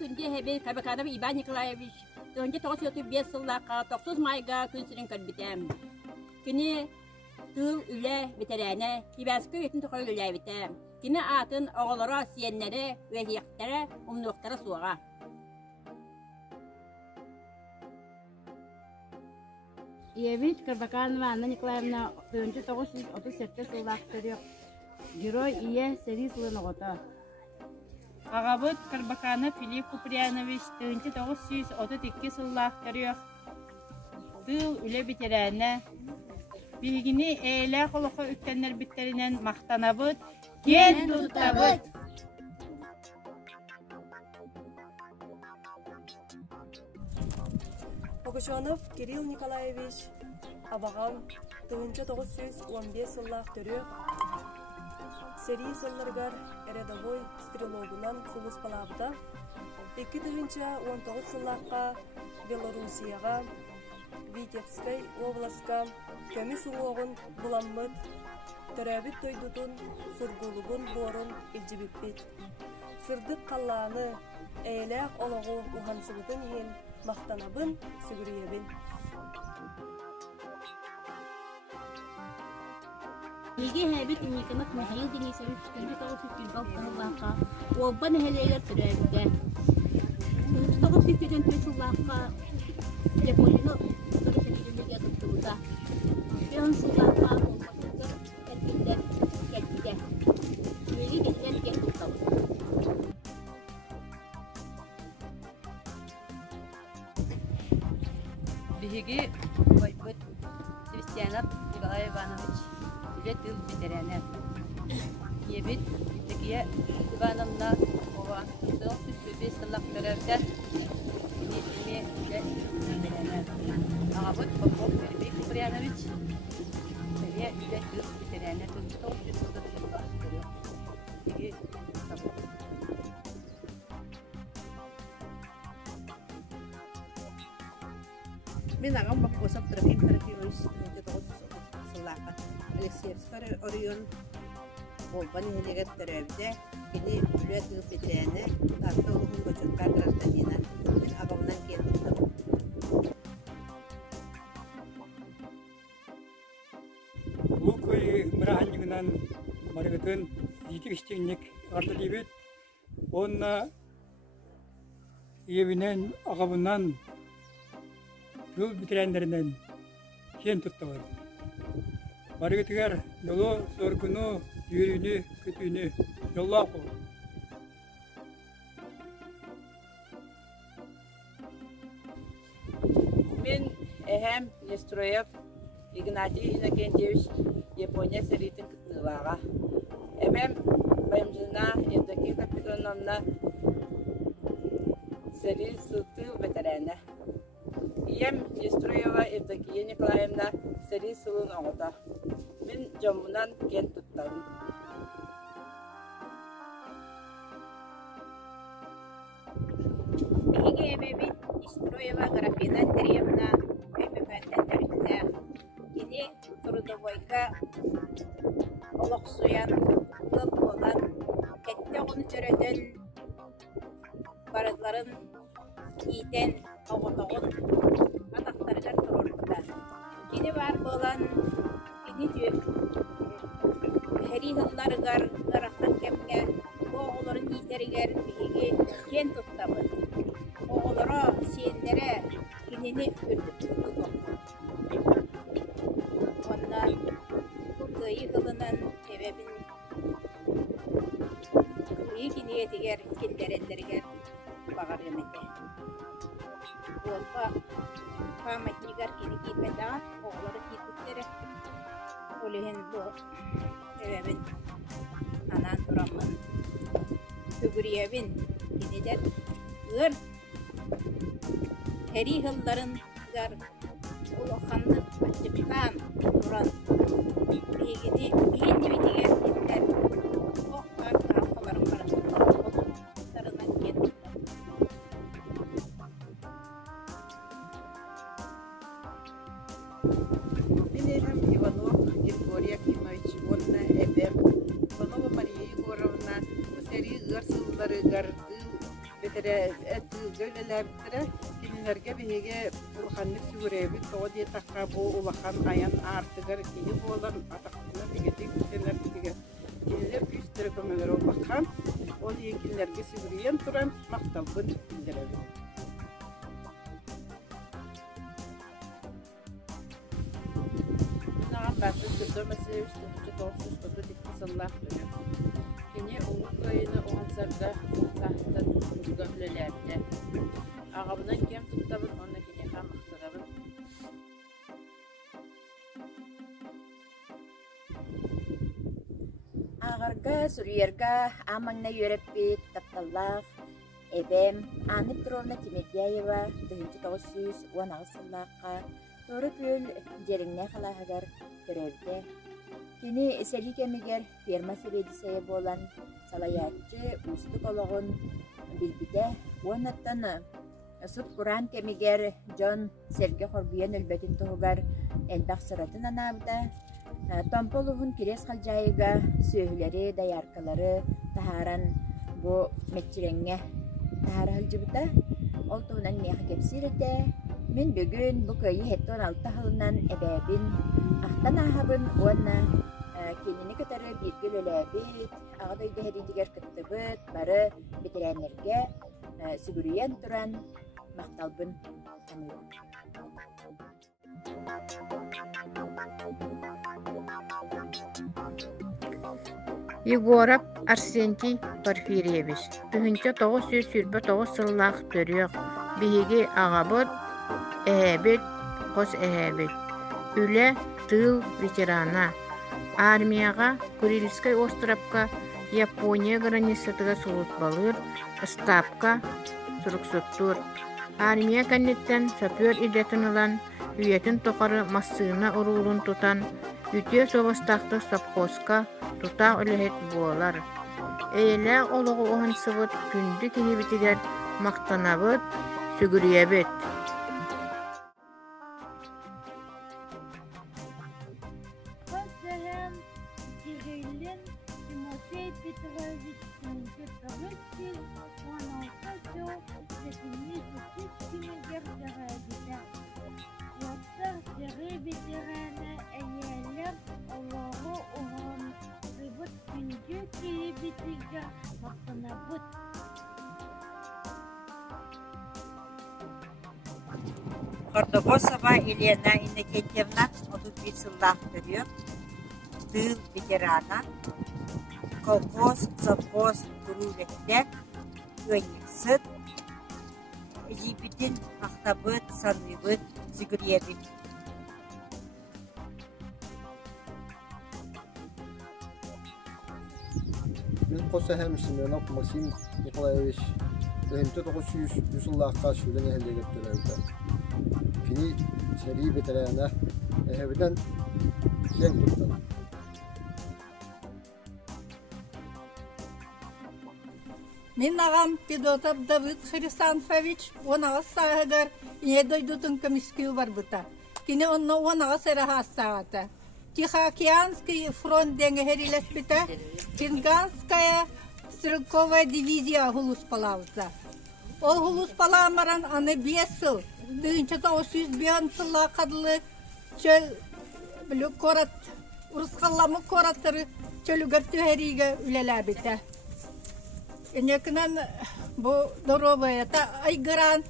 күнде хәбе Кабаканов Иван Николаевич төнге 9:05 сыллакка 9 майга күнсүрен көлбитәм. Кини тыл үле ветераны Ибәскө ятын тохой үле битәм. Кини атын оголора сиеннәре вәлияттәре умнуктары суга. Евит Кабаканова Анна Николаевна төнге 938 сыллактыры герой ие серийслы ногота. Агабыт Карбаканов Филипп Куприянович төнге 932 сыллактыры тыл үле ветераны Билгини эйле холоха үткәннәр биттеринен мактанабыт, кен тутабыт. Погачанов Кирилл Николаевич абагам 1915 сыллах төрө серий сылларгар рядовой стрелогунан сулус палабыта 2019 сыллакка Белоруссияга Витебской областка көмі суғығын бұламмыт, төрәбіт тойдудun сұргулығын борын илжібіппет. Сырдық қалланы әйләқ олығы ұғансығытын ен мақтанабын сүгірейебін. Неге әбіт Никонов Михаил Денисович төнге 936 олбан әлейлер түрәбіде. 934 сыллаққа Японияны тұрысынелерге тұттыруда. Мен сыллаққа олбасындар әлгендер кәлбіде. Өйге кетілер кен тұттау. Биһиги Байбыт Севастьянов Николай Иванович үле тыл ветераны. Ебит Текия Ивановна Ова 935 сыллақтарында несіме үле ветераны. Агабыт Попов Филипп Куприянович үле тыл ветераны 930 сыллақтары. Мен ағам баққосап Трофим Трофимович 1930 сыллаққа Алексеевскар Орион болбан елегер төрәбіде кені үлі тыл ветераны тарты ұлығын көчетқа гражданина мен ағамнан кен тұттым. Лукой мыраханжығынан марығытын етік іштеңнік артылебет онна ебінен ағабынан тыл ветерандарынан кен тұттавар. Марығытығар жолу соргуну, үйріні, күтіні жолла қол. Мен Эхем Нестроев Игнатий Иннокентьевич Япония сәретін күтнылаға. Әмем Баймжина Евдокия Капитоновна сәрі сылты ветераны. Ием Нестроева Евдокия Николаевна сәрі сылын оғыта. Мен жомунан кен тұттауым. Биһиги эбебит Нестроева Графина Андреевна эбебәндәндәрдә. Кини трудовойга олоқсуян тыл болан кәттә оны төрәдән барыдларын итен оғытығын атақтарыгар тұрырдыда. Кини бар болан кини хәри хылларыгар гарақтан кәмгә оғыларын итерігер биһиги кен тұттабы. Оғылары сиенлері кинени үрдіп тұттығы. Ондан күйі қылынан себебін күйі кинеге тегер кендерендергер бағар емеді. Олға қаматнигар кені кейтмеді аға, оғылары кейтіктері. Олеген бұл себебін анан тұрамын. Күгіриебін кенедер ыр Хәри хылларын гар улаханны ачыктан туран бигини бигиннебитигер киттер оқкан калкаларын бар тарынан кетти. Мен Эхем Иванов Григория Кимович Ивонна Эбем Иванова Мария Егоровна Сери Гарсылдары Гарды Betere tılgölelebitire kinlerge bihege ulhanlık sürebi to diye takka bu ulahan ayan artıgar kiyi bolan ataklar egeti kinler dige. Kinler üstüre kömeler olmakan o diye kinlerge süreyen turan maktalbın kinlerebi. Bundan bahsi sürdürmesi işte doğsuz kodu dikkasallah diyor. Kini onun kayını o hansarda sahten gönlelerde. Ağabından kem tuttabın ona kini ham aktarabın. Ağarga sürüyerga amanna yöreppi taptallaq ebem Anna Petrovna Timofeyeva 1916 yıllıqqa Torı köl jerinne xalahagar görevde. Kini seri kemiger firma sebediseye bolan salayatçı ustuk oloğun bilbide onattan sut Kur'an kemiger John Serge Horbiyen ölbetin tohugar elbaq sıratın anabda Tompoluhun kires xalcayıga söhüleri, dayarkaları taharan bu metçirenge tahara halcıbıda oltuğunan neha kepsirete min bugün bu köyü hetton altı halından ebebin ahtan ahabın ona kendini katarı bir gülölebit ağdaydı hedidiger kıttıbıt barı bitirenlerge sügürüyen duran maktalbın tanıyor. Егоров Арсентий Порфирьевич 1929 сыллах төрөк биһиги агабыт эһэбит кос эһэбит үле тыл ветерана армияга Курильский островка Япония границатыга сулутбалыр стапка суруксуттур армия каннеттен сапер идетинылан үйетін тоқары массыына урулун тутан үтө собастақты сапқоска тута үлэхет буолар. Эйлэ олығы оған сывыт күнді кенебитигер мақтанабыт, сүгүрүйебет. Косарам Кириллин Тимофей Петрович Петрович он алкашо сетинит сетинигер жарабита. Яттар жарабитерана эйелер Аллаху оған рыбыт күнді кенебитигер мақтанабыт. Кордобосова Елена Иннокентьевна 31 сыллах төрөк, тыл ветерана, колхоз, совхоз турулетте, өйнексіт, ежипетін мақтабыт, саныбыт, зүгіребіт. Мен қоса хәмшімленок Максим Николаевич 1900 yıllarca şöyle nehirle götürüldü. Kini seri veterana evden yen tuttu. Min ağam Pedotov David Хрисанфович, он ağız sağıgar, ne doydutun komiskiyu var buta. Kini onu on ağız eraha sağıta. Тихоокеанский фронт деңе херилес бите, Кинганская стрелковая дивизия хулус палавца. Ол хулус паламаран аны 5 yıl, 1901 yılla kadılı çöl korat, Uruskallamı koratları çölüger tüherige üleler bite. Enekinen bu dorovaya ta aygıran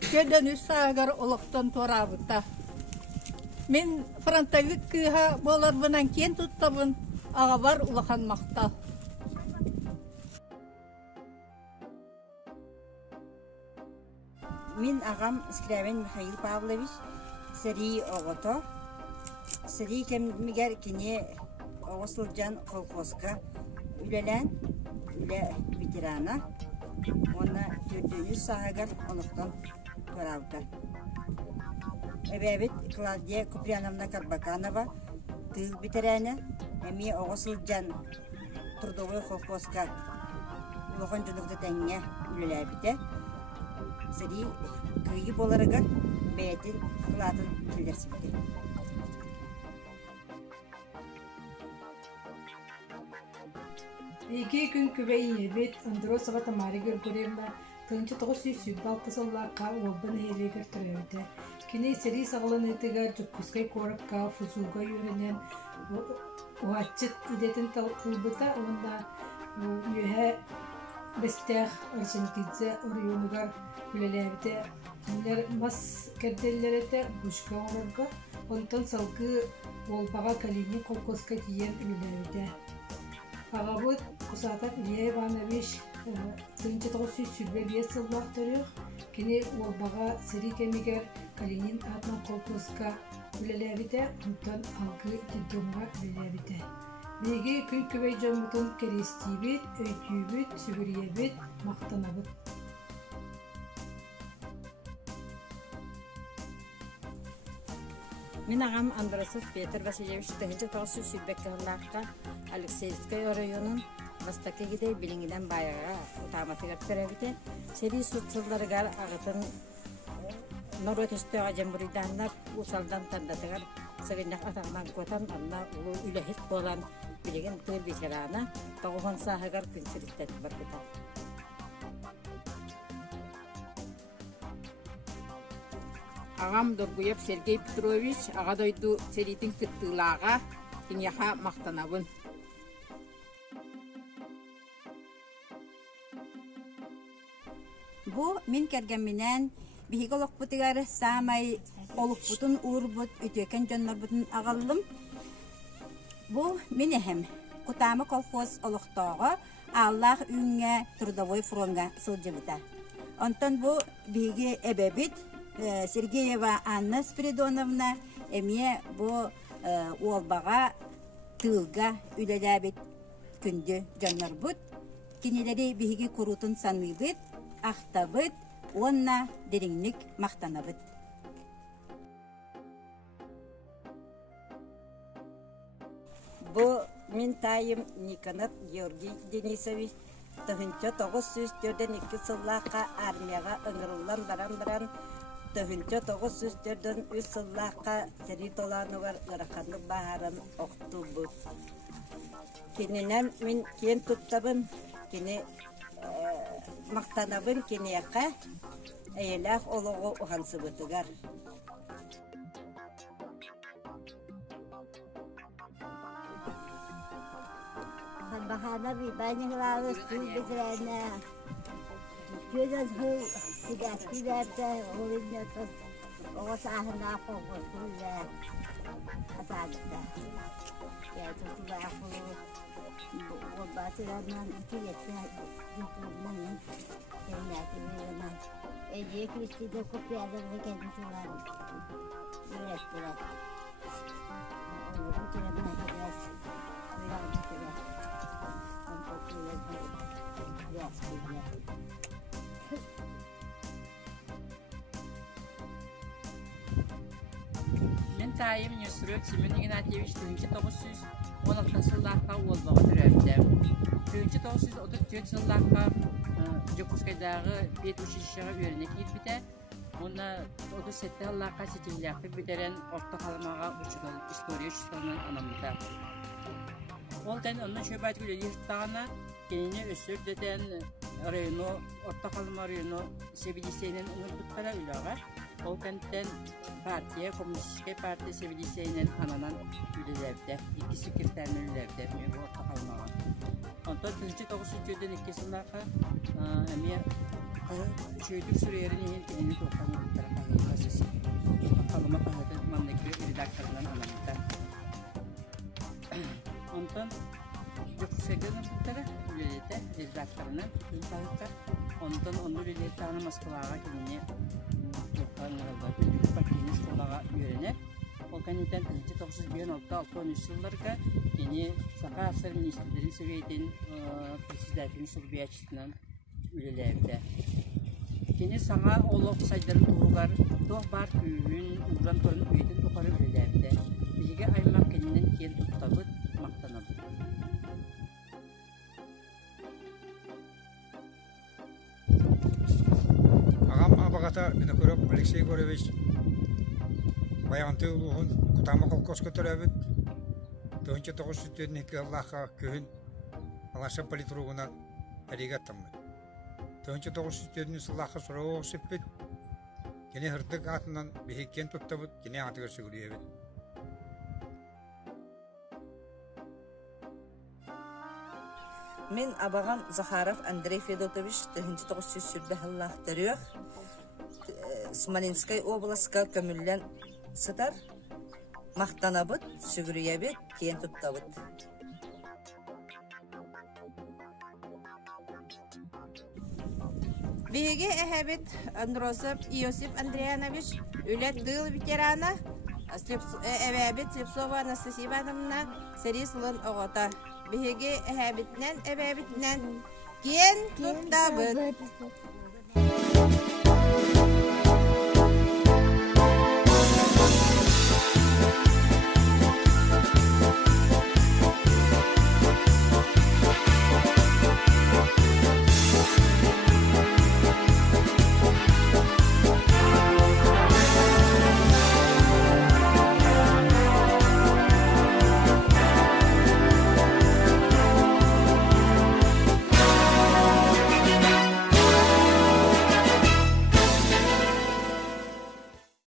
köden üsağır oluktan torabıta. Мен фронтовик кыха болар бынан кен туттабын ағабар улахан мақта. Мен ағам Скрябин Михаил Павлович сери оғото. Сери кеммигер кене оғысылжан колхозка үлелен, үле ветерана. Оны 400 сағагар олықтан торавды. Эбебит Клавдия Куприяновна Карбаканова тыл ветераны, эми оғысылжан трудовой колхозка улахан жонуқты тәңе үлеләбіте. Сери күйі боларыға бәйетін қылатын келдерсіпті. Iki gün kübeyi yebet, andro sağa tamari görgöremna, tınçı toğu süs baltasıllaqqa olbın heyli görtürevdi. Kini seri sağlan etigar cükküskay korapka, fuzuga yörenen, uatçıt idetin talqılbıta, onda yühe besteh Arjantince oriyunugar külelevde. Bunlar mas kerdellerete buşka olurga, ondan salgı olbağa kalini kolkoska diyen ülelevde. Ağabey kusatak Iliya Ivanoviç tınçı toğu süsülbe bir sılbaq törüyor. Kini olbağa seri kemiger kalinin atman kolkoska ülelevde, ondan algı diddonga ülelevde. Begi gün kübey jomutun kerestibit, öykübit, sügüriyebit, maqtanabit. Мен ағам Андросов Петр Васильевич тыгынчы тоғыз сүрбеккаллаққа Алексеевскай районун Востоке гидей билиңиден байыға утаматыгар төрәбите сери сутсылларыгар ағытын народ өстөға жамбуриданлар усалдан тандатыгар сырынақ атағынан көтан анна улу үләхет болан билеген тыр ветерана тоғуған сағығар күнсірістен бар бұта. Ағам Доргуев Сергей Петрович аға дойду серитин кыттылаға киняха мақтанабын. Бу мен кергенменен биһиге олокпутугар самай олукпутун уурбут үтөкен жоннорбутун агаллым. Бу мен эхем Кутама колхоз олохтоого Аллах үйүнгө трудовой фронтга сылжыбыта. Онтон бу биһиге эбебит Сергеева Анна Спиридоновна эмие бу уолбага тылга үлеләбит күндү жоннорбут. Кинилери биһиге курутун саныйбыт, ахтабыт, онна дериңник мактанабыт. Бу мен тайым Никонов Георгий Денисович тыгынча 902 сыллакка армияга ыңырыллан баран тыгынча 904 сыллакка территориялар гараканны баһарын октубут. Киненен мен кен туттабын, кини мактанабын кинияка эйлах олого ухансыбытыгар. Bahana bir banyak lawas tu berkerana jualan hu tidak olehnya tu orang sahana apa boleh asal dah ya tu tiba aku buat bacaan itu ya itu mana yang nak mana dia Kristi dah kopi ada mereka itu lah boleh boleh orang tidak mana jelas orang tidak Мен тайым Несрет Семен Игнатьевич 1916 сыллаққа олбаға түрәбді. 1934 сыллаққа Жокускайдағы бет училищеға өріне кейтбіті. Оны 37 сыллаққа сетеліяқы бедерен орта қалымаға ұчылы история үшісінің анамыда. Ол тән онын шөбайт күлі ертағына кеніне өсірдеден району, орта қалыма району Севилисейнен ұңыр тұттара үліға. Ол тәнттен партия, коммунистическая партия Севилисейнен ананан үлілерді, екі секретарны үлілерді, мен орта қалымаға. Онтан 1902 сыллаққа әме шөйдік сүрерін ең кенені тоқтаны тұттара қағасы. Қалыма қағады мамлекі редакторынан анамызда. Ondan Jokuşkay'dan tuttara ülelete редакторынан tutulduğunda ondan onu ülelete ana Moskvaga kendine topanlarla bütün partinin şkolaga öğrenip o kanitten 1996 yıllarga yeni Saka Asır Ministerleri Sovyet'in Президентinin Sovyetçisinden ülelerde. Yeni sana oluk sayıların doğular doğ bar köyün uğran torun üyetin tokarı ülelerde. Bilge aymak kendinden kendi tutabıt maqtanadı. Ağam abagata Vinokurov Alexey Gorovich bayanты улуғын Кутама колхозга төрәбит 1902 Allah'a köyün Малаша политругунан әрегаттамын. Төнчі 900 сыллақы сұрауы сеппет. Кене хырдык атынан бехеккен туттабыт, кене атыгар сүгірейбет. Мен абағам Захаров Андрей Федотович 1900 сүрбәхіллах түріғ. Смоленскай областка көміллен сытар. Мақтанабыт, сүгірейбет, кен туттабыт. Биһиги эһэбит Андросов Иосиф Андреянович үлет дыл ветерана эбэбит Слепцова Анастасия Ивановна Сарислын оғота. Биһиги эһэбитнен эбэбитнен кен туттабыт.